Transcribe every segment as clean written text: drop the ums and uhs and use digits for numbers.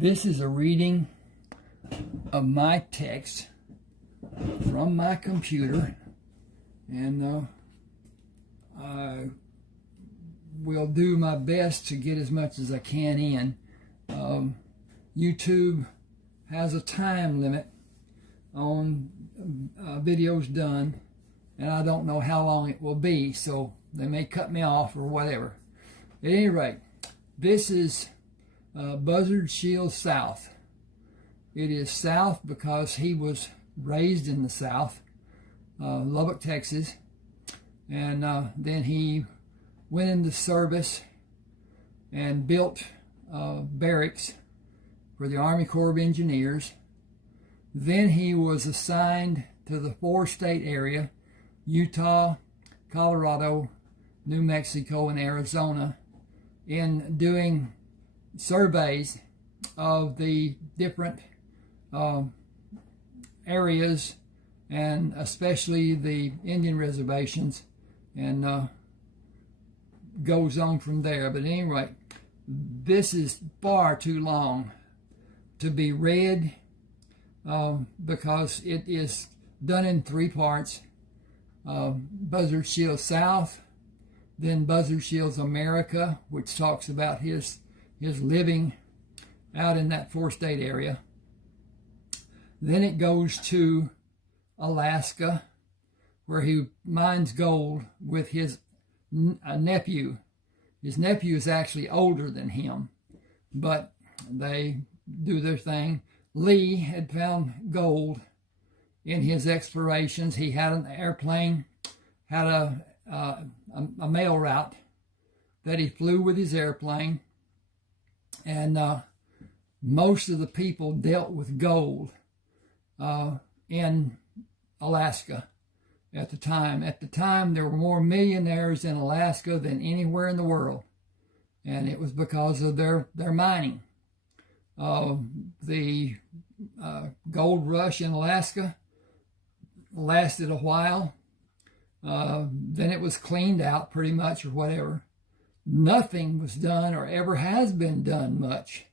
This is a reading of my text from my computer, and I will do my best to get as much as I can in. YouTube has a time limit on videos done, and I don't know how long it will be, so they may cut me off or whatever. At any rate, this is Buzzard Shields South. It is South because he was raised in the South, Lubbock, Texas, and then he went into service and built barracks for the Army Corps of Engineers. Then he was assigned to the 4-state area: Utah, Colorado, New Mexico, and Arizona, in doing surveys of the different areas, and especially the Indian reservations, and goes on from there. But anyway, this is far too long to be read because it is done in 3 parts. Buzzard Shields South, then Buzzard Shields America, which talks about his living out in that 4-state area. Then it goes to Alaska, where he mines gold with his nephew. His nephew is actually older than him, but they do their thing. Lee had found gold in his explorations. He had an airplane, had a mail route that he flew with his airplane, and most of the people dealt with gold in Alaska at the time. At the time, there were more millionaires in Alaska than anywhere in the world, and it was because of their mining. The gold rush in Alaska lasted a while. Then it was cleaned out pretty much, or whatever. Nothing was done, or ever has been done much,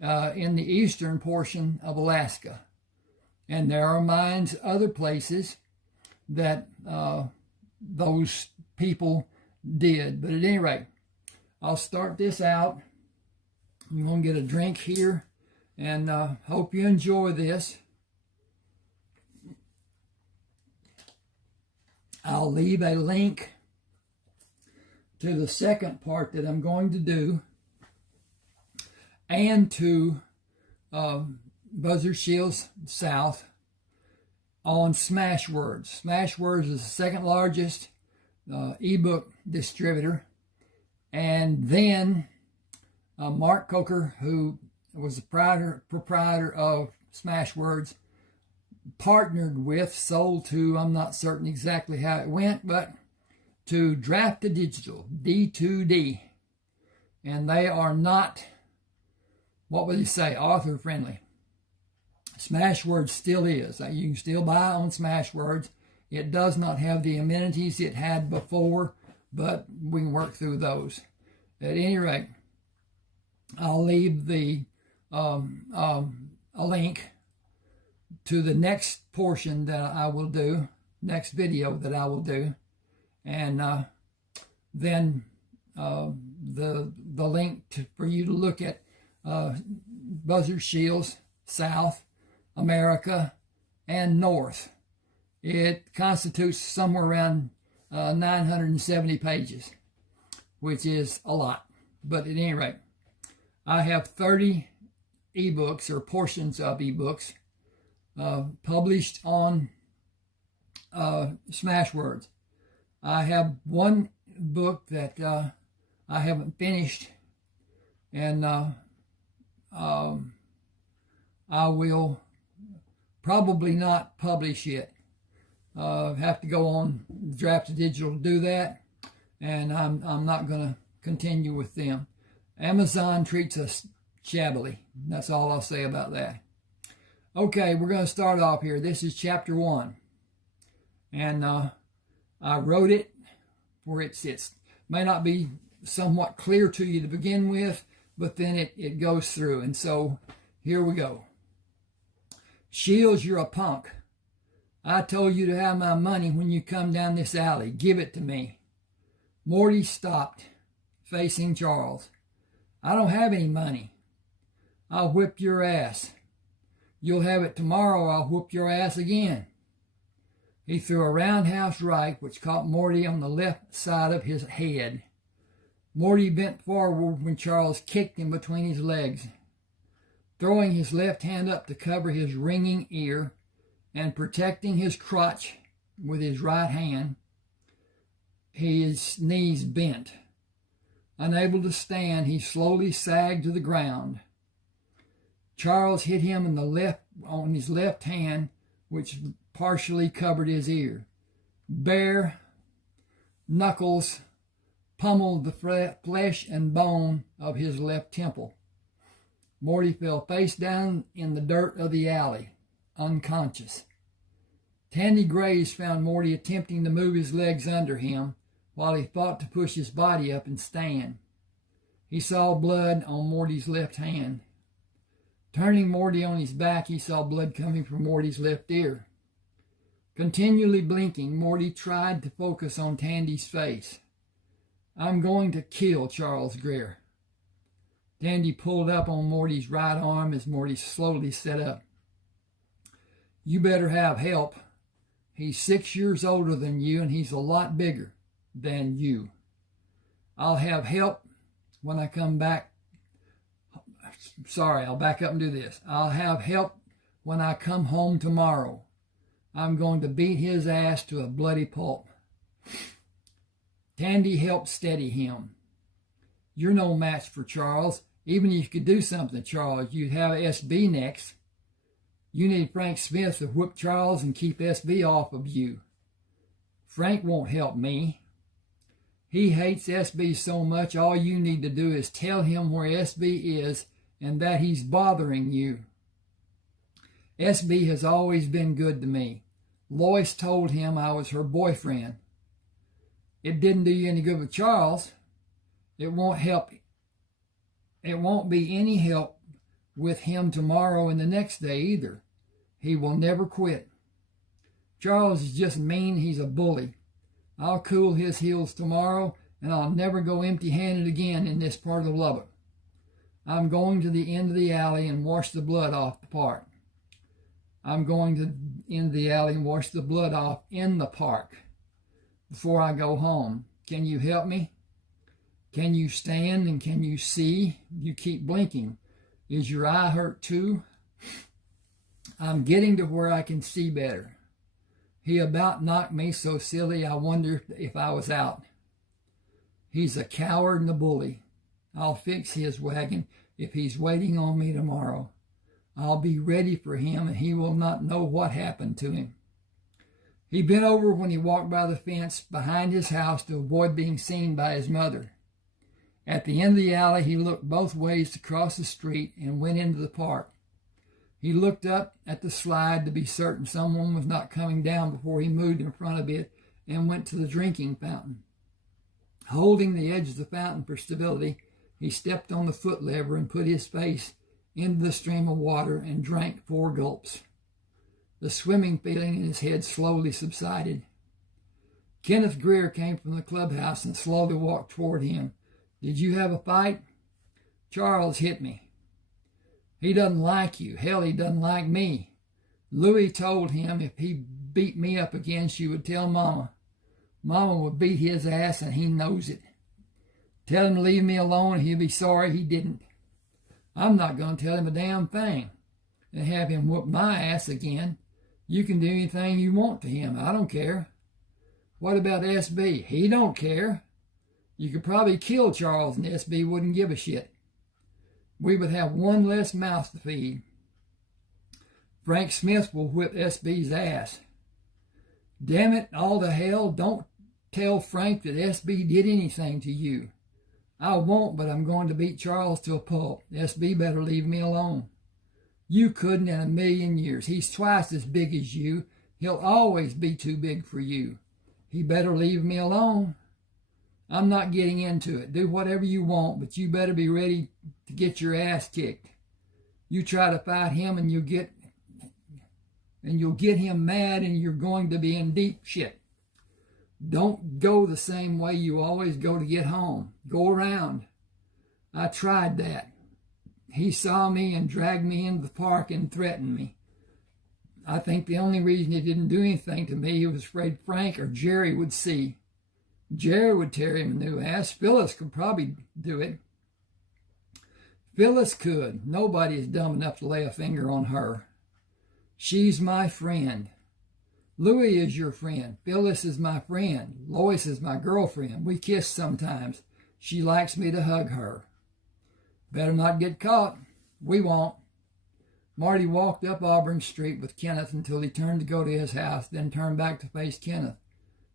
in the eastern portion of Alaska. And there are mines other places that those people did. But at any rate, I'll start this out. I'm going to get a drink here, and hope you enjoy this. I'll leave a link to the second part that I'm going to do, and to Buzzard Shields South on Smashwords. Smashwords is the second largest ebook distributor. And then Mark Coker, who was the proprietor of Smashwords, partnered with, sold to, I'm not certain exactly how it went, but to Draft to Digital, D2D. And they are not, what would you say, author friendly. Smashwords still is. You can still buy on Smashwords. It does not have the amenities it had before, but we can work through those. At any rate, I'll leave the a link to the next portion that I will do, next video that I will do, and then the link for you to look at Buzzard Shields South, America, and North. It constitutes somewhere around 970 pages, which is a lot. But at any rate, I have 30 ebooks, or portions of ebooks, published on Smashwords. I have one book that I haven't finished, and I will probably not publish it. Have to go on Draft to Digital to do that, and I'm not going to continue with them. Amazon treats us shabbily. That's all I'll say about that. Okay, we're going to start off here. This is chapter 1, and I wrote it where it sits. May not be somewhat clear to you to begin with, but then it goes through. And so here we go. Shields, you're a punk. I told you to have my money when you come down this alley. Give it to me. Morty stopped, facing Charles. I don't have any money. I'll whip your ass. You'll have it tomorrow. I'll whoop your ass again. He threw a roundhouse right, which caught Morty on the left side of his head. Morty bent forward when Charles kicked him between his legs. Throwing his left hand up to cover his ringing ear and protecting his crotch with his right hand, his knees bent. Unable to stand, he slowly sagged to the ground. Charles hit him on his left hand, which partially covered his ear. Bare knuckles pummeled the flesh and bone of his left temple. Morty fell face down in the dirt of the alley, unconscious. Tandy Graves found Morty attempting to move his legs under him while he fought to push his body up and stand. He saw blood on Morty's left hand. Turning Morty on his back, he saw blood coming from Morty's left ear. Continually blinking, Morty tried to focus on Tandy's face. I'm going to kill Charles Greer. Tandy pulled up on Morty's right arm as Morty slowly sat up. You better have help. He's 6 years older than you, and he's a lot bigger than you. I'll have help when I come back. Sorry, I'll back up and do this. I'll have help when I come home tomorrow. I'm going to beat his ass to a bloody pulp. Tandy helped steady him. You're no match for Charles. Even if you could do something, Charles, you'd have SB next. You need Frank Smith to whip Charles and keep SB off of you. Frank won't help me. He hates SB so much, all you need to do is tell him where SB is and that he's bothering you. SB has always been good to me. Lois told him I was her boyfriend. It didn't do you any good with Charles. It won't help. It won't be any help with him tomorrow and the next day either. He will never quit. Charles is just mean. He's a bully. I'll cool his heels tomorrow, and I'll never go empty-handed again in this part of Lubbock. I'm going to the end of the alley and wash the blood off the park. I'm going to the end of the alley and wash the blood off in the park before I go home. Can you help me? Can you stand and can you see? You keep blinking. Is your eye hurt too? I'm getting to where I can see better. He about knocked me so silly I wonder if I was out. He's a coward and a bully. I'll fix his wagon if he's waiting on me tomorrow. I'll be ready for him and he will not know what happened to him. He bent over when he walked by the fence behind his house to avoid being seen by his mother. At the end of the alley, he looked both ways to cross the street and went into the park. He looked up at the slide to be certain someone was not coming down before he moved in front of it and went to the drinking fountain. Holding the edge of the fountain for stability, he stepped on the foot lever and put his face into the stream of water and drank 4 gulps. The swimming feeling in his head slowly subsided. Kenneth Greer came from the clubhouse and slowly walked toward him. Did you have a fight? Charles hit me. He doesn't like you. Hell, he doesn't like me. Louie told him if he beat me up again, she would tell Mama. Mama would beat his ass, and he knows it. Tell him to leave me alone, and he'll be sorry he didn't. I'm not going to tell him a damn thing and have him whoop my ass again. You can do anything you want to him. I don't care. What about SB? He don't care. You could probably kill Charles, and SB wouldn't give a shit. We would have one less mouth to feed. Frank Smith will whip SB's ass. Damn it, all the hell, don't tell Frank that SB did anything to you. I won't, but I'm going to beat Charles to a pulp. SB better leave me alone. You couldn't in a million years. He's twice as big as you. He'll always be too big for you. He better leave me alone. I'm not getting into it. Do whatever you want, but you better be ready to get your ass kicked. You try to fight him and you'll get him mad and you're going to be in deep shit. Don't go the same way you always go to get home. Go around. I tried that. He saw me and dragged me into the park and threatened me. I think the only reason he didn't do anything to me, he was afraid Frank or Jerry would see. Jerry would tear him a new ass. Phyllis could probably do it. Phyllis could. Nobody is dumb enough to lay a finger on her. She's my friend. Louie is your friend. Phyllis is my friend. Lois is my girlfriend. We kiss sometimes. She likes me to hug her. Better not get caught. We won't. Marty walked up Auburn Street with Kenneth until he turned to go to his house, then turned back to face Kenneth.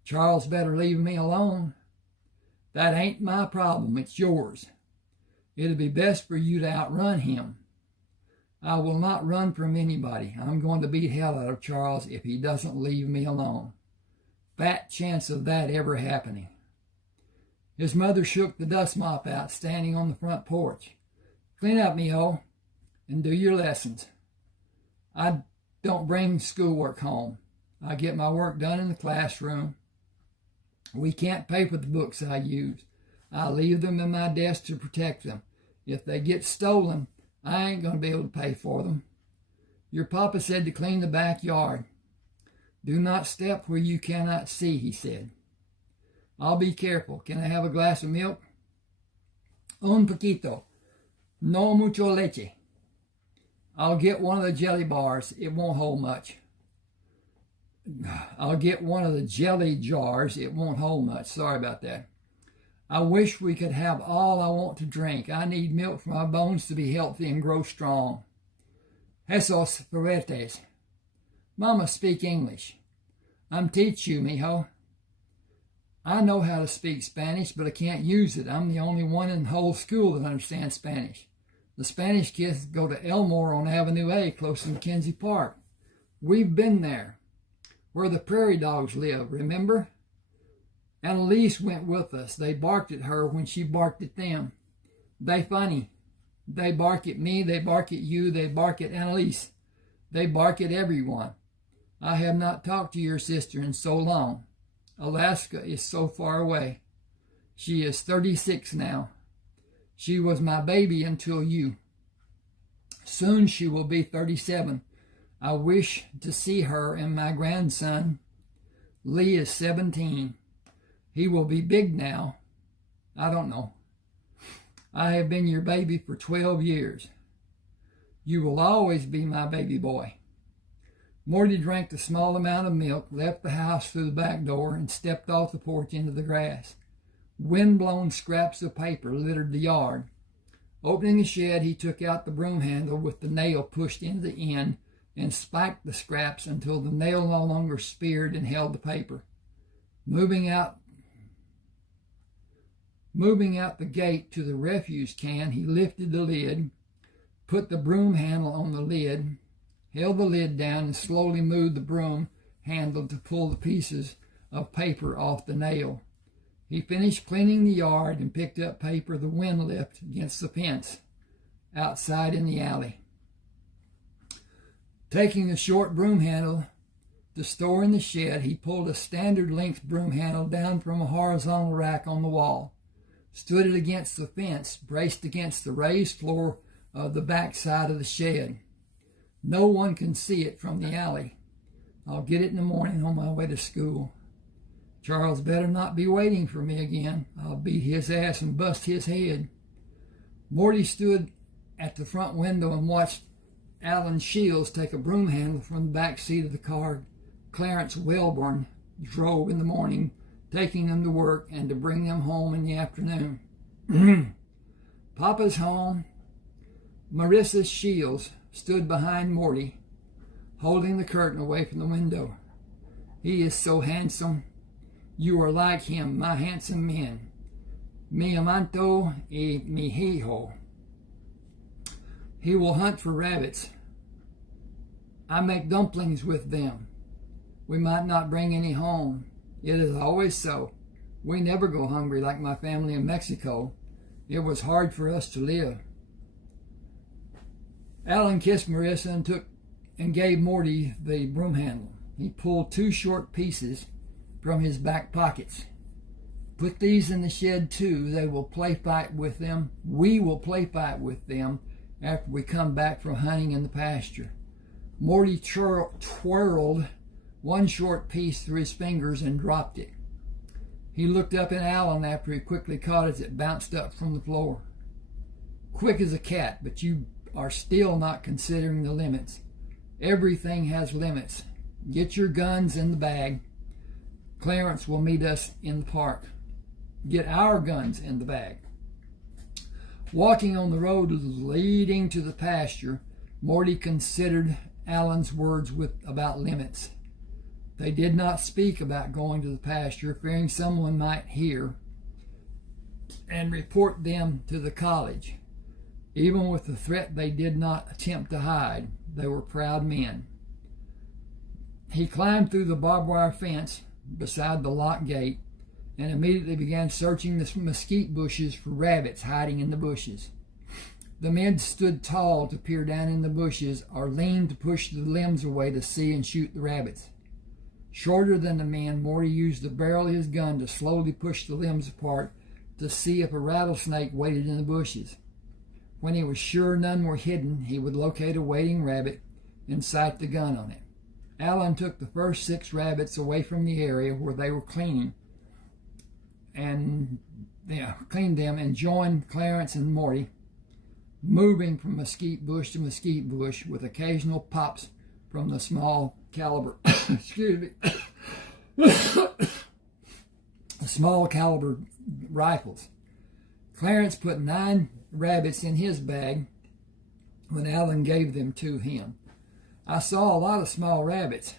Charles better leave me alone. That ain't my problem. It's yours. It'll be best for you to outrun him. I will not run from anybody. I'm going to beat hell out of Charles if he doesn't leave me alone. Fat chance of that ever happening. His mother shook the dust mop out, standing on the front porch. Clean up, mijo, and do your lessons. I don't bring schoolwork home. I get my work done in the classroom. We can't pay for the books I use. I leave them in my desk to protect them. If they get stolen, I ain't going to be able to pay for them. Your papa said to clean the backyard. Do not step where you cannot see, he said. I'll be careful. Can I have a glass of milk? Un poquito. No mucho leche. I'll get one of the jelly bars. It won't hold much. I'll get one of the jelly jars. It won't hold much. Sorry about that. I wish we could have all I want to drink. I need milk for my bones to be healthy and grow strong. Esos fuertes. Mama, speak English. I'm teach you, mijo. I know how to speak Spanish, but I can't use it. I'm the only one in the whole school that understands Spanish. The Spanish kids go to Elmore on Avenue A, close to McKenzie Park. We've been there, where the prairie dogs live, remember? Annalise went with us. They barked at her when she barked at them. They funny. They bark at me, they bark at you, they bark at Annalise. They bark at everyone. I have not talked to your sister in so long. Alaska is so far away. She is 36 now. She was my baby until you. Soon she will be 37. I wish to see her and my grandson. Lee is 17. He will be big now. I don't know. I have been your baby for 12 years. You will always be my baby boy. Morty drank the small amount of milk, left the house through the back door, and stepped off the porch into the grass. Wind-blown scraps of paper littered the yard. Opening the shed, he took out the broom handle with the nail pushed into the end and spiked the scraps until the nail no longer speared and held the paper. Moving out the gate to the refuse can, he lifted the lid, put the broom handle on the lid, held the lid down, and slowly moved the broom handle to pull the pieces of paper off the nail. He finished cleaning the yard and picked up paper the wind lifted against the fence outside in the alley. Taking the short broom handle to store in the shed, he pulled a standard length broom handle down from a horizontal rack on the wall, stood it against the fence, braced against the raised floor of the back side of the shed. No one can see it from the alley. I'll get it in the morning on my way to school. Charles better not be waiting for me again. I'll beat his ass and bust his head. Morty stood at the front window and watched Alan Shields take a broom handle from the back seat of the car Clarence Welborn drove in the morning, taking them to work and to bring them home in the afternoon. Papa's home. Morticius Shields stood behind Morty, holding the curtain away from the window. He is so handsome. You are like him, my handsome men. Mi amanto y mi hijo. He will hunt for rabbits. I make dumplings with them. We might not bring any home. It is always so. We never go hungry like my family in Mexico. It was hard for us to live. Alan kissed Marissa and gave Morty the broom handle. He pulled 2 short pieces from his back pockets. Put these in the shed too. They will play fight with them. We will play fight with them after we come back from hunting in the pasture. Morty twirled 1 short piece through his fingers and dropped it. He looked up at Alan after he quickly caught it as it bounced up from the floor. Quick as a cat, but you are still not considering the limits. Everything has limits. Get your guns in the bag. Clarence will meet us in the park. Get our guns in the bag. Walking on the road leading to the pasture, Morty considered Alan's words about limits. They did not speak about going to the pasture, fearing someone might hear and report them to the college. Even with the threat, they did not attempt to hide. They were proud men. He climbed through the barbed wire fence beside the lock gate and immediately began searching the mesquite bushes for rabbits hiding in the bushes. The men stood tall to peer down in the bushes or leaned to push the limbs away to see and shoot the rabbits. Shorter than the men, Morty used the barrel of his gun to slowly push the limbs apart to see if a rattlesnake waited in the bushes. When he was sure none were hidden, he would locate a waiting rabbit and sight the gun on it. Alan took the first 6 rabbits away from the area where they were cleaned them and joined Clarence and Morty, moving from mesquite bush to mesquite bush with occasional pops from the small caliber small caliber rifles. Clarence put 9 rabbits in his bag when Alan gave them to him. I saw a lot of small rabbits.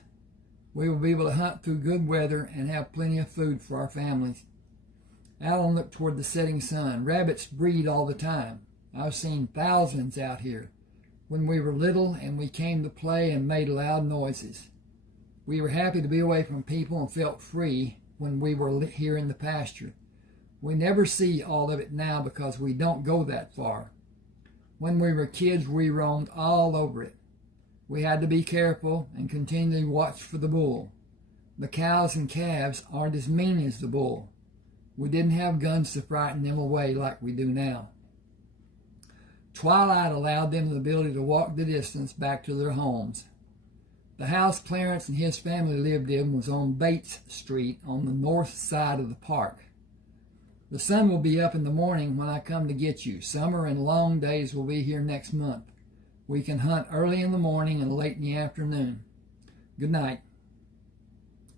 We will be able to hunt through good weather and have plenty of food for our families. Alan looked toward the setting sun. Rabbits breed all the time. I've seen thousands out here. When we were little and we came to play and made loud noises. We were happy to be away from people and felt free when we were here in the pasture. We never see all of it now because we don't go that far. When we were kids, we roamed all over it. We had to be careful and continually watch for the bull. The cows and calves aren't as mean as the bull. We didn't have guns to frighten them away like we do now. Twilight allowed them the ability to walk the distance back to their homes. The house Clarence and his family lived in was on Bates Street on the north side of the park. The sun will be up in the morning when I come to get you. Summer and long days will be here next month. We can hunt early in the morning and late in the afternoon. Good night.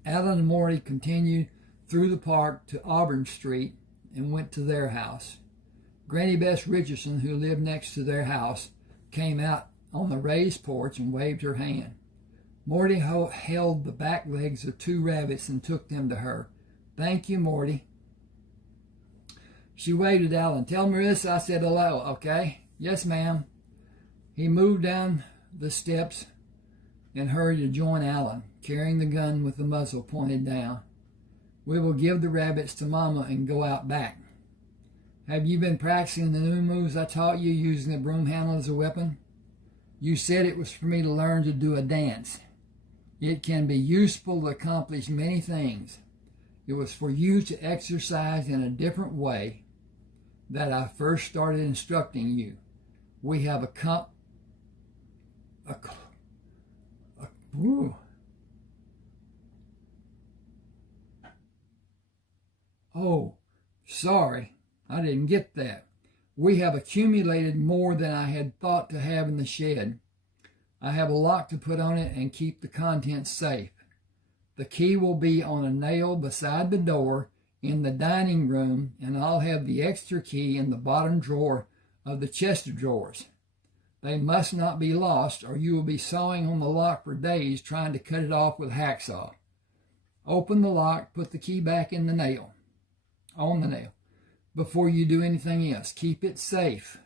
Alan and Morty continued through the park to Auburn Street and went to their house. Granny Bess Richardson, who lived next to their house, came out on the raised porch and waved her hand. Morty held the back legs of 2 rabbits and took them to her. Thank you, Morty. She waved at Alan. Tell Marissa I said hello, okay? Yes, ma'am. He moved down the steps and hurried to join Alan, carrying the gun with the muzzle pointed down. We will give the rabbits to Mama and go out back. Have you been practicing the new moves I taught you using the broom handle as a weapon? You said it was for me to learn to do a dance. It can be useful to accomplish many things. It was for you to exercise in a different way that I first started instructing you. We have Oh, sorry, I didn't get that. We have accumulated more than I had thought to have in the shed. I have a lock to put on it and keep the contents safe. The key will be on a nail beside the door in the dining room, and I'll have the extra key in the bottom drawer of the chest of drawers. They must not be lost, or you will be sawing on the lock for days trying to cut it off with a hacksaw. Open the lock, put the key back in the nail, on the nail, before you do anything else. Keep it safe.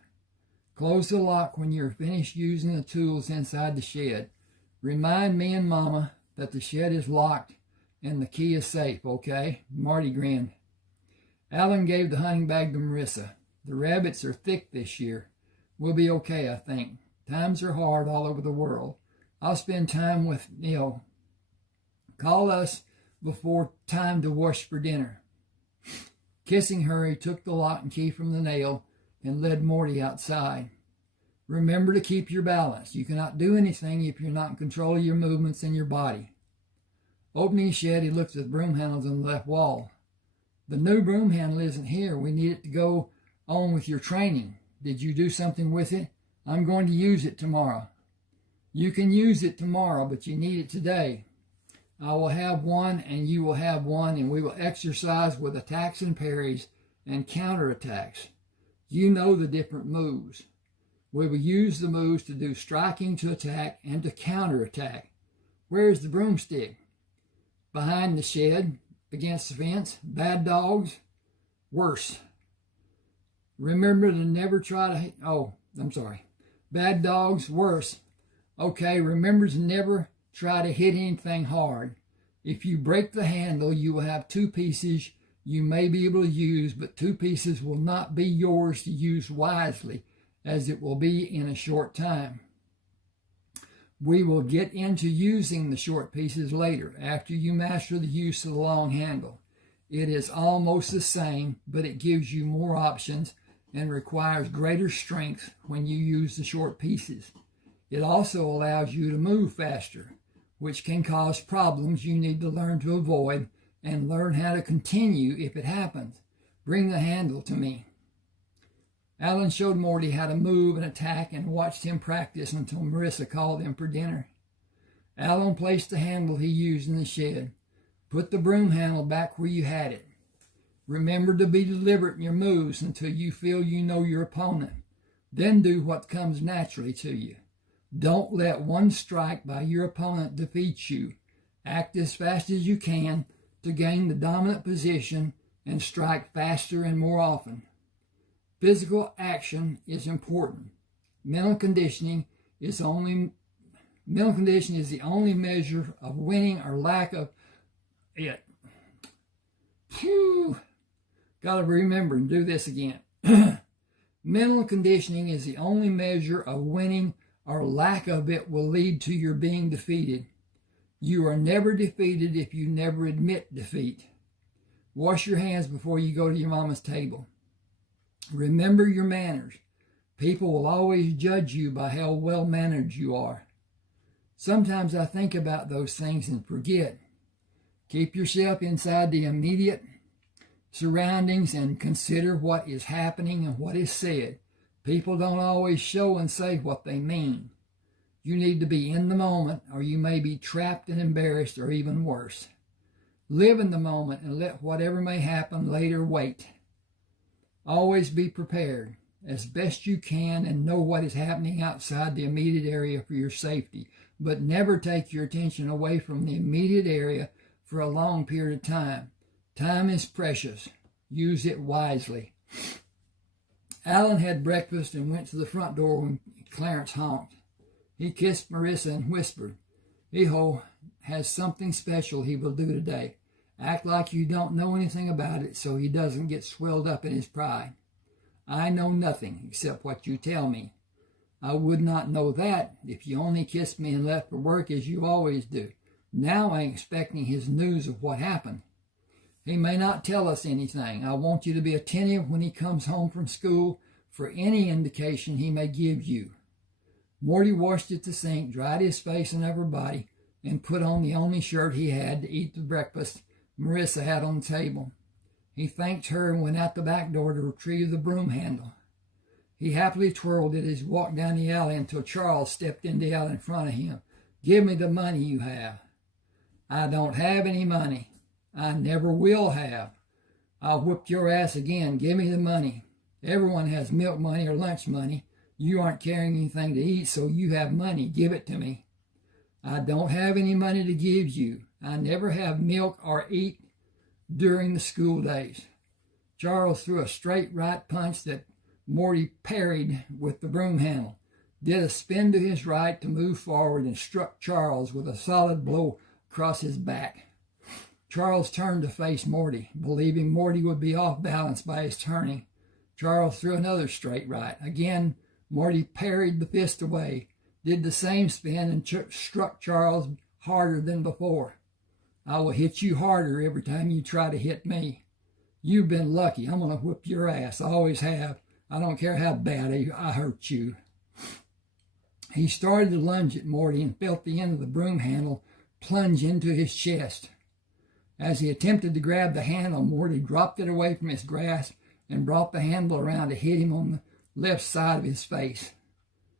Close the lock when you're finished using the tools inside the shed. Remind me and Mama that the shed is locked and the key is safe, okay? Marty grinned. Alan gave the hunting bag to Marissa. The rabbits are thick this year. We'll be okay, I think. Times are hard all over the world. I'll spend time with Neil. Call us before time to wash for dinner. Kissing her, he took the lock and key from the nail and led Morty outside. Remember to keep your balance. You cannot do anything if you're not in control of your movements and your body. Opening his shed, he looked at the broom handles on the left wall. The new broom handle isn't here. We need it to go on with your training. Did you do something with it? I'm going to use it tomorrow. You can use it tomorrow, but you need it today. I will have one, and you will have one, and we will exercise with attacks and parries and counterattacks. You know the different moves. We will use the moves to do striking, to attack, and to counterattack. Where is the broomstick? Behind the shed, against the fence. Bad dogs, worse. Remember to never try to... Bad dogs, worse. Okay, remember to never try to hit anything hard. If you break the handle, you will have two pieces you may be able to use, but two pieces will not be yours to use wisely, as it will be in a short time. We will get into using the short pieces later, after you master the use of the long handle. It is almost the same, but it gives you more options and requires greater strength when you use the short pieces. It also allows you to move faster, which can cause problems you need to learn to avoid and learn how to continue if it happens. Bring the handle to me. Alan showed Morty how to move and attack and watched him practice until Marissa called him for dinner. Alan placed the handle he used in the shed. Put the broom handle back where you had it. Remember to be deliberate in your moves until you feel you know your opponent. Then do what comes naturally to you. Don't let one strike by your opponent defeat you. Act as fast as you can to gain the dominant position and strike faster and more often. Physical action is important. Mental conditioning is the only measure of winning or lack of it. Phew. Got to remember and do this again. Mental conditioning is the only measure of winning or lack of it will lead to your being defeated. You are never defeated if you never admit defeat. Wash your hands before you go to your mama's table. Remember your manners. People will always judge you by how well-mannered you are. Sometimes I think about those things and forget. Keep yourself inside the immediate surroundings and consider what is happening and what is said. People don't always show and say what they mean. You need to be in the moment, or you may be trapped and embarrassed, or even worse. Live in the moment and let whatever may happen later wait. Always be prepared as best you can and know what is happening outside the immediate area for your safety, but never take your attention away from the immediate area for a long period of time. Time is precious. Use it wisely. Alan had breakfast and went to the front door when Clarence honked. He kissed Marissa and whispered, "Hijo has something special he will do today. Act like you don't know anything about it so he doesn't get swelled up in his pride." "I know nothing except what you tell me." "I would not know that if you only kissed me and left for work as you always do. Now I'm expecting his news of what happened." "He may not tell us anything. I want you to be attentive when he comes home from school for any indication he may give you." Morty washed at the sink, dried his face and upper body, and put on the only shirt he had to eat the breakfast Marissa had on the table. He thanked her and went out the back door to retrieve the broom handle. He happily twirled it as he walked down the alley until Charles stepped in the alley in front of him. "Give me the money you have." "I don't have any money." "I never will have." "I'll whip your ass again. Give me the money." "Everyone has milk money or lunch money. You aren't carrying anything to eat, so you have money. Give it to me." "I don't have any money to give you. I never have milk or eat during the school days." Charles threw a straight right punch that Morty parried with the broom handle, did a spin to his right to move forward, and struck Charles with a solid blow across his back. Charles turned to face Morty, believing Morty would be off balance by his turning. Charles threw another straight right. Again, Morty parried the fist away, did the same spin, and struck Charles harder than before. I will hit you harder every time you try to hit me. You've been lucky. I'm going to whip your ass. I always have. I don't care how bad I hurt you. He started to lunge at Morty and felt the end of the broom handle plunge into his chest. As he attempted to grab the handle, Morty dropped it away from his grasp and brought the handle around to hit him on the left side of his face.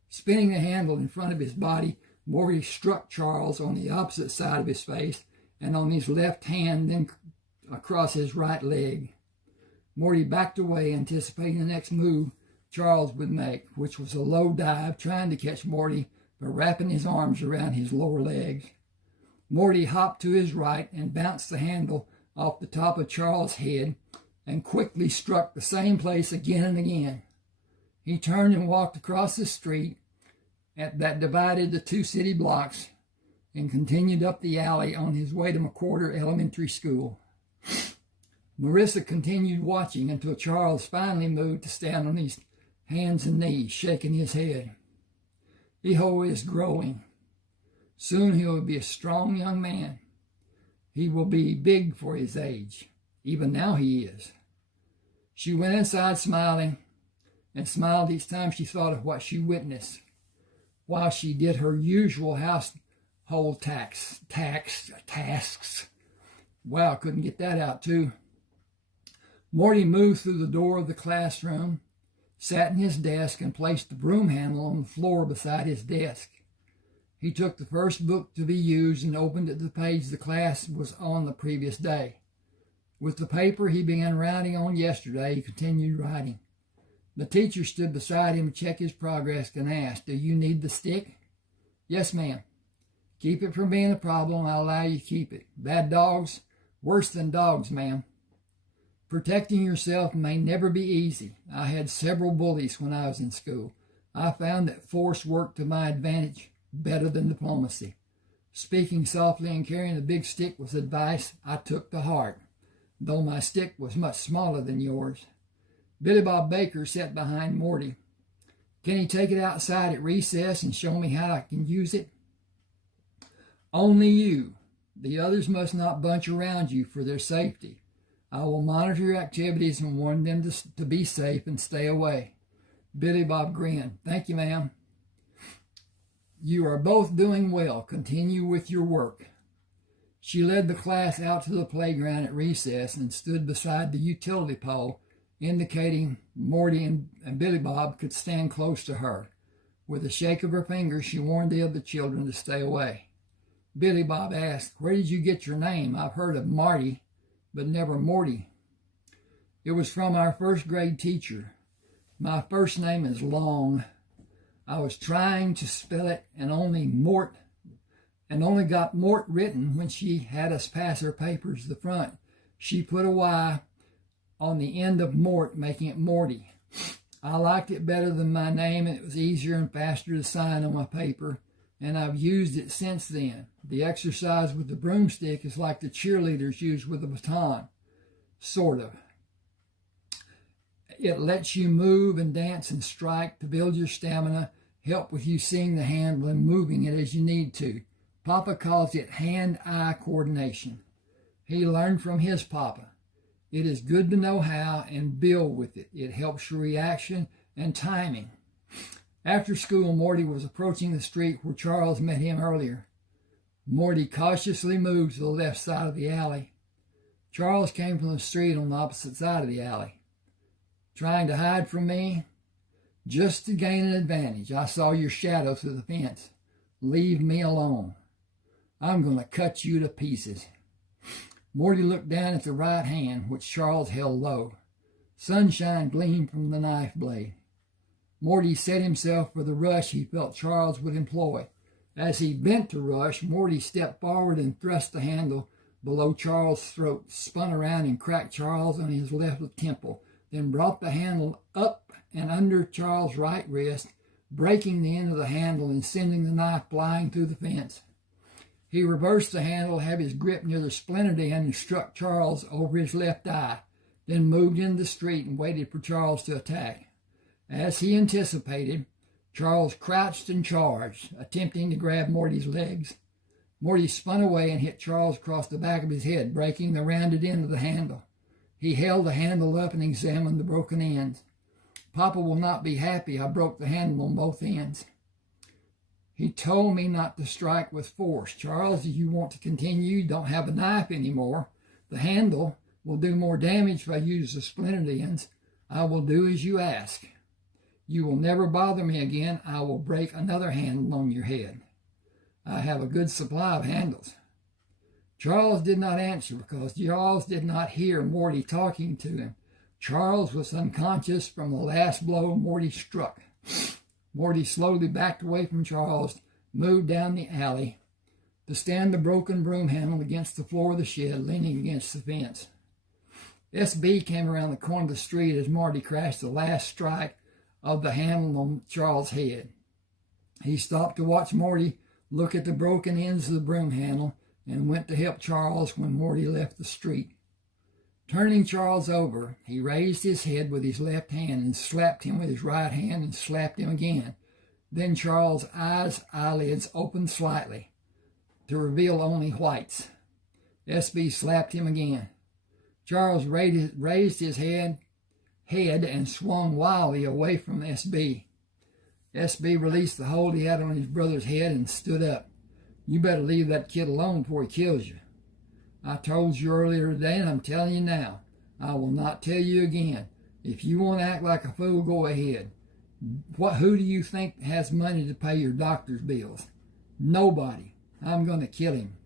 Spinning the handle in front of his body, Morty struck Charles on the opposite side of his face and on his left hand, then across his right leg. Morty backed away, anticipating the next move Charles would make, which was a low dive, trying to catch Morty by wrapping his arms around his lower legs. Morty hopped to his right and bounced the handle off the top of Charles' head and quickly struck the same place again and again. He turned and walked across the street that divided the two city blocks and continued up the alley on his way to McWhorter Elementary School. Marissa continued watching until Charles finally moved to stand on his hands and knees, shaking his head. Iho is growing. Soon he will be a strong young man. He will be big for his age. Even now he is. She went inside smiling, and smiled each time she thought of what she witnessed, while she did her usual household tasks. Wow, couldn't get that out too. Morty moved through the door of the classroom, sat in his desk, and placed the broom handle on the floor beside his desk. He took the first book to be used and opened it to the page the class was on the previous day. With the paper he began writing on yesterday, he continued writing. The teacher stood beside him to check his progress and asked, "Do you need the stick?" "Yes, ma'am." "Keep it from being a problem. I'll allow you to keep it. Bad dogs? Worse than dogs, ma'am. Protecting yourself may never be easy. I had several bullies when I was in school. I found that force worked to my advantage better than diplomacy. Speaking softly and carrying a big stick was advice I took to heart, though my stick was much smaller than yours." Billy Bob Baker sat behind Morty. "Can he take it outside at recess and show me how I can use it?" "Only you. The others must not bunch around you for their safety. I will monitor your activities and warn them to be safe and stay away." Billy Bob grinned. "Thank you, ma'am." "You are both doing well. Continue with your work." She led the class out to the playground at recess and stood beside the utility pole, indicating Morty and Billy Bob could stand close to her. With a shake of her fingers, she warned the other children to stay away. Billy Bob asked, "Where did you get your name? I've heard of Marty, but never Morty." "It was from our first grade teacher. My first name is long. I was trying to spell it and only got Mort written when she had us pass her papers to the front. She put a Y on the end of Mort, making it Morty. I liked it better than my name, and it was easier and faster to sign on my paper, and I've used it since then. The exercise with the broomstick is like the cheerleaders use with a baton. Sort of. It lets you move and dance and strike to build your stamina, help with you seeing the handle and moving it as you need to. Papa calls it hand-eye coordination. He learned from his papa. It is good to know how and build with it. It helps your reaction and timing." After school, Morty was approaching the street where Charles met him earlier. Morty cautiously moved to the left side of the alley. Charles came from the street on the opposite side of the alley. "Trying to hide from me?" "Just to gain an advantage. I saw your shadow through the fence. Leave me alone. I'm going to cut you to pieces." Morty looked down at the right hand, which Charles held low. Sunshine gleamed from the knife blade. Morty set himself for the rush he felt Charles would employ. As he bent to rush, Morty stepped forward and thrust the handle below Charles' throat, spun around and cracked Charles on his left temple, then brought the handle up and under Charles' right wrist, breaking the end of the handle and sending the knife flying through the fence. He reversed the handle, had his grip near the splintered end, and struck Charles over his left eye, then moved into the street and waited for Charles to attack. As he anticipated, Charles crouched and charged, attempting to grab Morty's legs. Morty spun away and hit Charles across the back of his head, breaking the rounded end of the handle. He held the handle up and examined the broken ends. Papa will not be happy I broke the handle on both ends. He told me not to strike with force. Charles, if you want to continue, you don't have a knife anymore. The handle will do more damage if I use the splintered ends. I will do as you ask. You will never bother me again. I will break another handle on your head. I have a good supply of handles. Charles did not answer because Charles did not hear Morty talking to him. Charles was unconscious from the last blow Morty struck. Morty slowly backed away from Charles, moved down the alley to stand the broken broom handle against the floor of the shed, leaning against the fence. S.B. came around the corner of the street as Morty crashed the last strike of the handle on Charles' head. He stopped to watch Morty look at the broken ends of the broom handle and went to help Charles when Morty left the street. Turning Charles over, he raised his head with his left hand and slapped him with his right hand and slapped him again. Then Charles' eyelids opened slightly to reveal only whites. S.B. slapped him again. Charles raised his head and swung wildly away from S.B. S.B. released the hold he had on his brother's head and stood up. You better leave that kid alone before he kills you. I told you earlier today, and I'm telling you now. I will not tell you again. If you want to act like a fool, go ahead. Who do you think has money to pay your doctor's bills? Nobody. I'm going to kill him.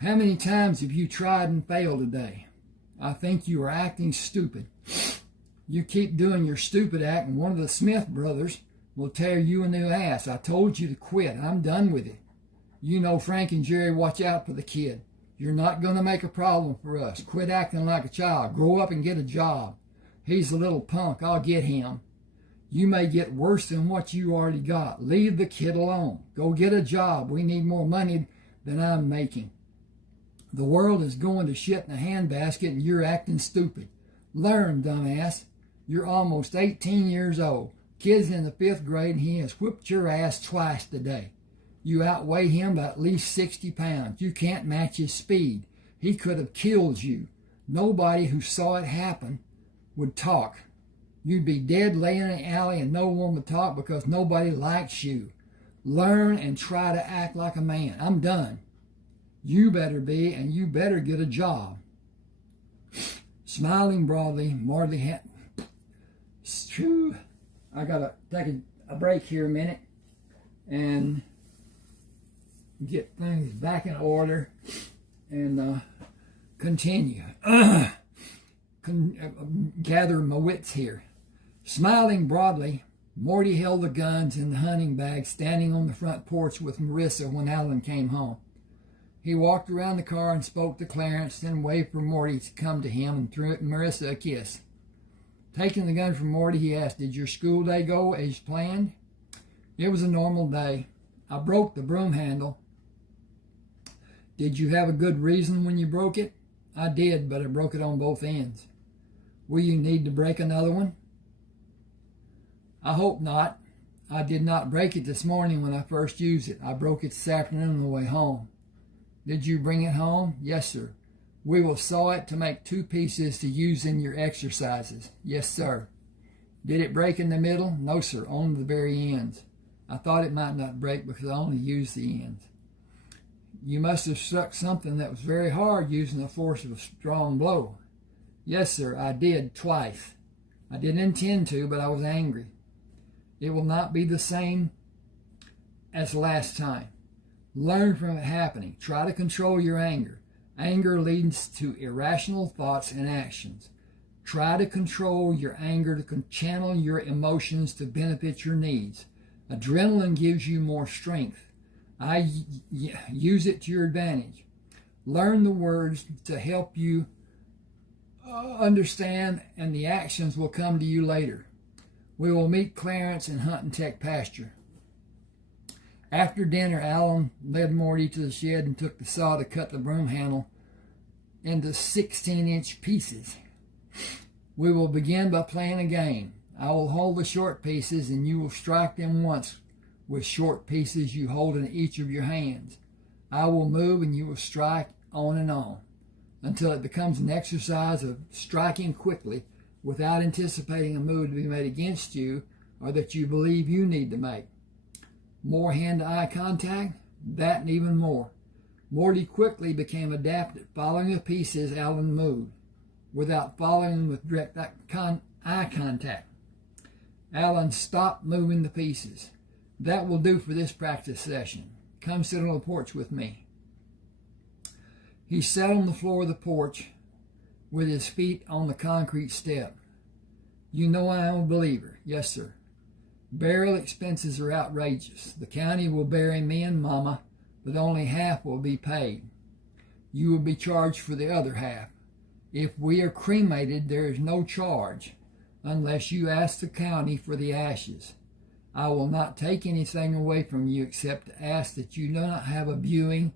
How many times have you tried and failed today? I think you are acting stupid. You keep doing your stupid act, and one of the Smith brothers will tear you a new ass. I told you to quit. I'm done with it. You know Frank and Jerry watch out for the kid. You're not going to make a problem for us. Quit acting like a child. Grow up and get a job. He's a little punk. I'll get him. You may get worse than what you already got. Leave the kid alone. Go get a job. We need more money than I'm making. The world is going to shit in a handbasket and you're acting stupid. Learn, dumbass. You're almost 18 years old. Kid's in the 5th grade and he has whipped your ass twice today. You outweigh him by at least 60 pounds. You can't match his speed. He could have killed you. Nobody who saw it happen would talk. You'd be dead laying in the alley and no one would talk because nobody likes you. Learn and try to act like a man. I'm done. You better be, and you better get a job. Smiling broadly, Morty had... I got to take a break here a minute and get things back in order and continue. Gather my wits here. Smiling broadly, Morty held the guns in the hunting bag standing on the front porch with Marissa when Alan came home. He walked around the car and spoke to Clarence, then waved for Morty to come to him and threw Marissa a kiss. Taking the gun from Morty, he asked, did your school day go as planned? It was a normal day. I broke the broom handle. Did you have a good reason when you broke it? I did, but I broke it on both ends. Will you need to break another one? I hope not. I did not break it this morning when I first used it. I broke it this afternoon on the way home. Did you bring it home? Yes, sir. We will saw it to make 2 pieces to use in your exercises. Yes, sir. Did it break in the middle? No, sir, only the very ends. I thought it might not break because I only used the ends. You must have struck something that was very hard using the force of a strong blow. Yes, sir, I did, twice. I didn't intend to, but I was angry. It will not be the same as last time. Learn from it happening. Try to control your anger. Anger leads to irrational thoughts and actions. Try to control your anger to channel your emotions to benefit your needs. Adrenaline gives you more strength. Use it to your advantage. Learn the words to help you understand, and the actions will come to you later. We will meet Clarence in Hunt and Tech pasture. After dinner, Alan led Morty to the shed and took the saw to cut the broom handle into 16-inch pieces. We will begin by playing a game. I will hold the short pieces and you will strike them once with short pieces you hold in each of your hands. I will move and you will strike on and on until it becomes an exercise of striking quickly without anticipating a move to be made against you or that you believe you need to make. More hand-to-eye contact, that and even more. Morty quickly became adept at following the pieces Alan moved without following them with direct eye contact. Alan stopped moving the pieces. That will do for this practice session. Come sit on the porch with me. He sat on the floor of the porch with his feet on the concrete step. You know I am a believer. Yes, sir. Burial expenses are outrageous. The county will bury me and Mama, but only half will be paid. You will be charged for the other half. If we are cremated, there is no charge unless you ask the county for the ashes. I will not take anything away from you except to ask that you do not have a viewing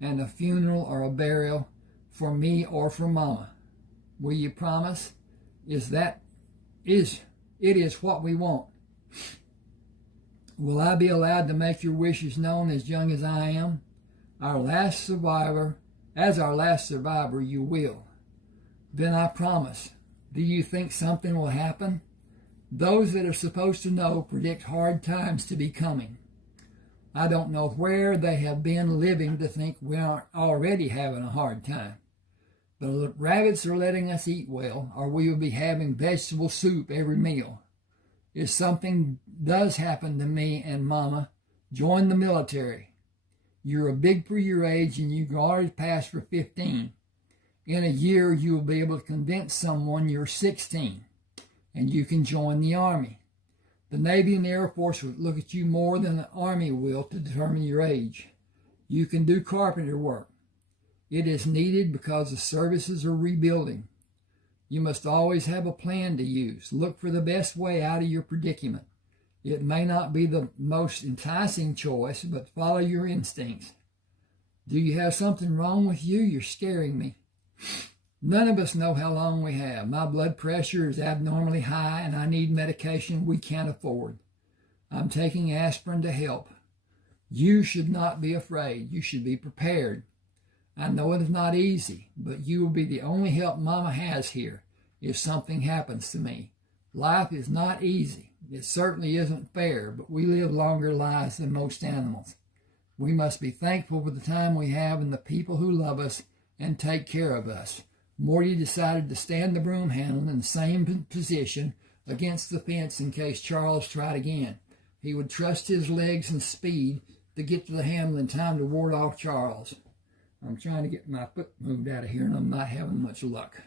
and a funeral or a burial for me or for Mama. Will you promise? It is what we want. Will I be allowed to make your wishes known as young as I am? As our last survivor, you will. Then I promise. Do you think something will happen? Those that are supposed to know predict hard times to be coming. I don't know where they have been living to think we aren't already having a hard time. The rabbits are letting us eat well, or we will be having vegetable soup every meal. If something does happen to me and Mama, join the military. You're big for your age and you've already passed for 15. In a year, you will be able to convince someone you're 16 and you can join the Army. The Navy and the Air Force will look at you more than the Army will to determine your age. You can do carpenter work. It is needed because the services are rebuilding. You must always have a plan to use. Look for the best way out of your predicament. It may not be the most enticing choice, but follow your instincts. Do you have something wrong with you? You're scaring me. None of us know how long we have. My blood pressure is abnormally high and I need medication we can't afford. I'm taking aspirin to help. You should not be afraid. You should be prepared. I know it is not easy, but you will be the only help Mama has here if something happens to me. Life is not easy. It certainly isn't fair, but we live longer lives than most animals. We must be thankful for the time we have and the people who love us and take care of us. Morty decided to stand the broom handle in the same position against the fence in case Charles tried again. He would trust his legs and speed to get to the handle in time to ward off Charles. I'm trying to get my foot moved out of here and I'm not having much luck.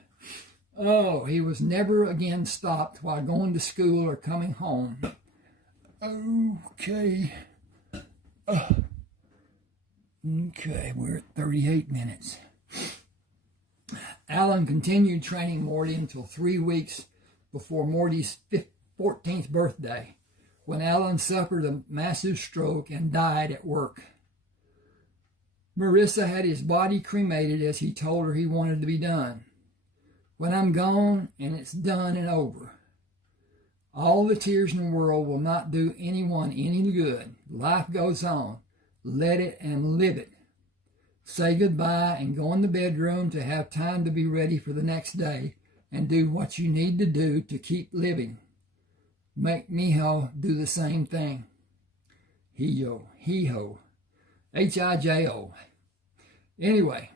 Oh, he was never again stopped while going to school or coming home. Okay. Okay, we're at 38 minutes. Alan continued training Morty until 3 weeks before Morty's 14th birthday, when Alan suffered a massive stroke and died at work. Marissa had his body cremated as he told her he wanted to be done. When I'm gone and it's done and over, all the tears in the world will not do anyone any good. Life goes on. Let it and live it. Say goodbye and go in the bedroom to have time to be ready for the next day and do what you need to do to keep living. Make Mijo do the same thing. Hijo, Hijo, Hijo. Anyway,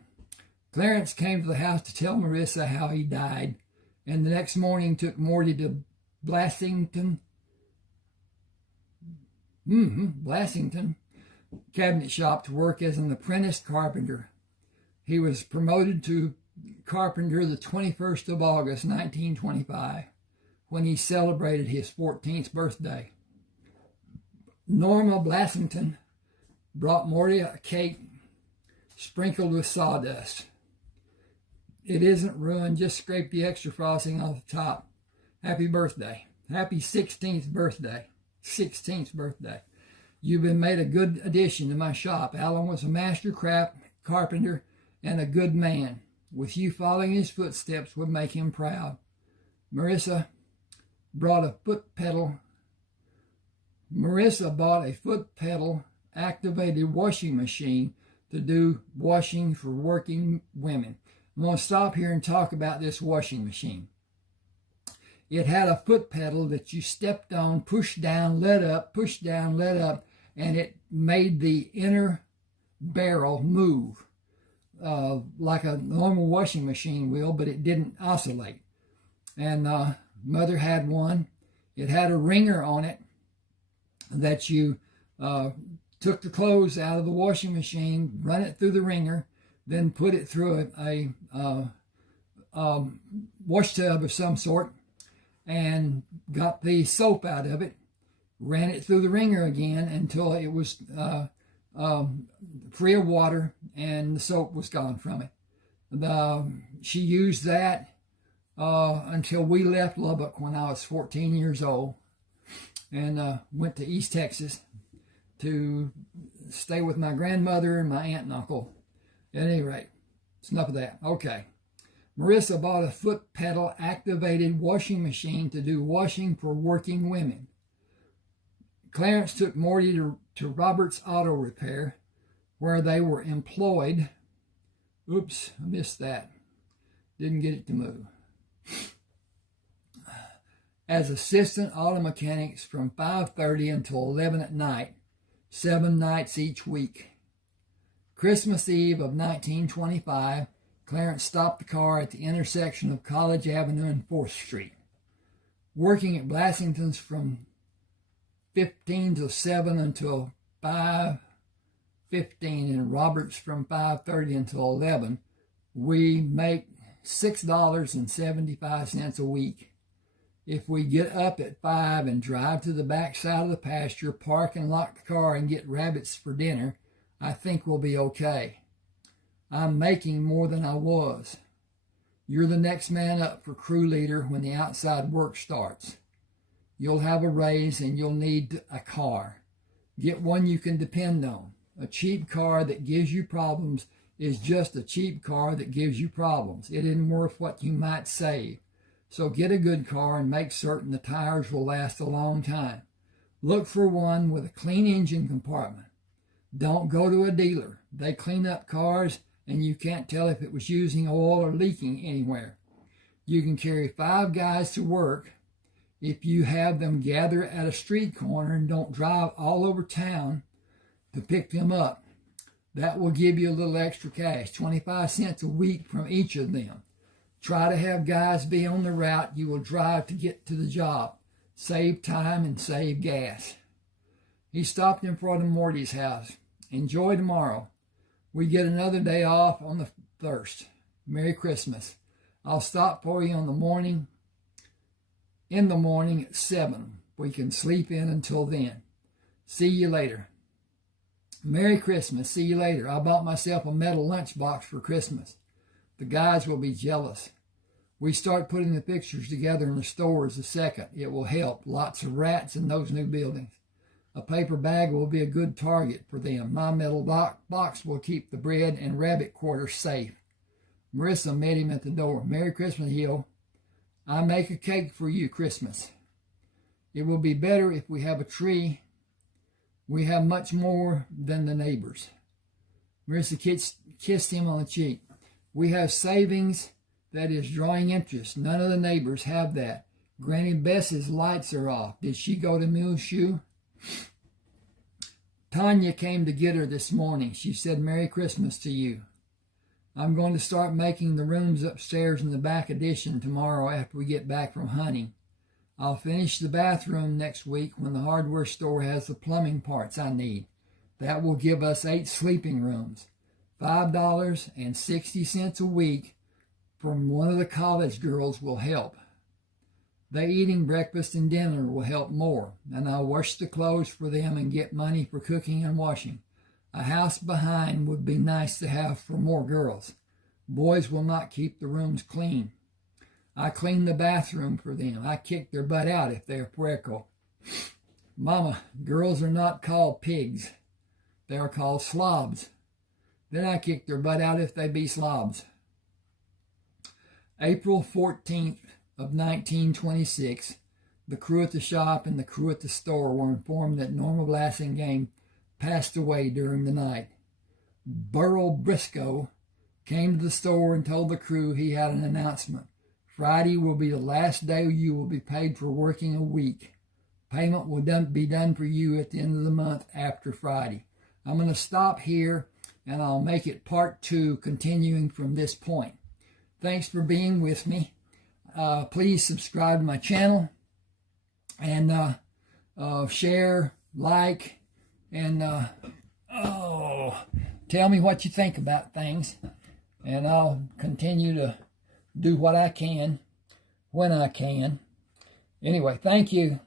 Clarence came to the house to tell Marissa how he died, and the next morning took Morty to Blasington cabinet shop to work as an apprentice carpenter. He was promoted to carpenter the 21st of August, 1925, when he celebrated his 14th birthday. Norma Blasington brought Morty a cake sprinkled with sawdust. It isn't ruined, just scrape the extra frosting off the top. Happy birthday. Happy 16th birthday. 16th birthday. You've been made a good addition to my shop. Alan was a master carpenter and a good man. With you following his footsteps would make him proud. Marissa bought a foot pedal activated washing machine to do washing for working women. I'm going to stop here and talk about this washing machine. It had a foot pedal that you stepped on, pushed down, let up, pushed down, let up, and it made the inner barrel move like a normal washing machine will, but it didn't oscillate. And Mother had one. It had a wringer on it that you took the clothes out of the washing machine, run it through the wringer, then put it through a wash tub of some sort, and got the soap out of it, ran it through the wringer again until it was free of water and the soap was gone from it. She used that until we left Lubbock when I was 14 years old and went to East Texas to stay with my grandmother and my aunt and uncle. At any rate, it's enough of that. Okay. Marissa bought a foot pedal activated washing machine to do washing for working women. Clarence took Morty to Robert's Auto Repair, where they were employed. Oops, I missed that. Didn't get it to move. As assistant auto mechanics from 5:30 until 11 at night, 7 nights each week. Christmas Eve of 1925, Clarence stopped the car at the intersection of College Avenue and 4th Street. Working at Blassington's from 15 to 7 until 5:15 and Roberts from 5:30 until 11, we make $6.75 a week. If we get up at 5 and drive to the back side of the pasture, park and lock the car and get rabbits for dinner, I think we'll be okay. I'm making more than I was. You're the next man up for crew leader when the outside work starts. You'll have a raise and you'll need a car. Get one you can depend on. A cheap car that gives you problems is just a cheap car that gives you problems. It isn't worth what you might save. So get a good car and make certain the tires will last a long time. Look for one with a clean engine compartment. Don't go to a dealer. They clean up cars and you can't tell if it was using oil or leaking anywhere. You can carry 5 guys to work if you have them gather at a street corner and don't drive all over town to pick them up. That will give you a little extra cash, 25 cents a week from each of them. Try to have guys be on the route you will drive to get to the job. Save time and save gas. He stopped in front of Morty's house. Enjoy tomorrow. We get another day off on the 1st. Merry Christmas. I'll stop for you in the morning at 7. We can sleep in until then. See you later. Merry Christmas. See you later. I bought myself a metal lunchbox for Christmas. The guys will be jealous. We start putting the pictures together in the stores the 2nd. It will help. Lots of rats in those new buildings. A paper bag will be a good target for them. My metal box will keep the bread and rabbit quarters safe. Marissa met him at the door. Merry Christmas, Hill. I make a cake for you Christmas. It will be better if we have a tree. We have much more than the neighbors. Marissa kissed him on the cheek. We have savings that is drawing interest. None of the neighbors have that. Granny Bess's lights are off. Did she go to Muleshoe? Tanya came to get her this morning. She said, Merry Christmas to you. I'm going to start making the rooms upstairs in the back addition tomorrow after we get back from hunting. I'll finish the bathroom next week when the hardware store has the plumbing parts I need. That will give us 8 sleeping rooms. $5.60 a week from one of the college girls will help. They eating breakfast and dinner will help more, and I'll wash the clothes for them and get money for cooking and washing. A house behind would be nice to have for more girls. Boys will not keep the rooms clean. I clean the bathroom for them. I kick their butt out if they're puerco. Mama, girls are not called pigs. They are called slobs. Then I kick their butt out if they be slobs. April 14th of 1926, the crew at the shop and the crew at the store were informed that Norma Blasingame passed away during the night. Burl Briscoe came to the store and told the crew he had an announcement. Friday will be the last day you will be paid for working a week. Payment will be done for you at the end of the month after Friday. I'm going to stop here and I'll make it part 2 continuing from this point. Thanks for being with me. Please subscribe to my channel and share, like, and tell me what you think about things. And I'll continue to do what I can when I can. Anyway, thank you.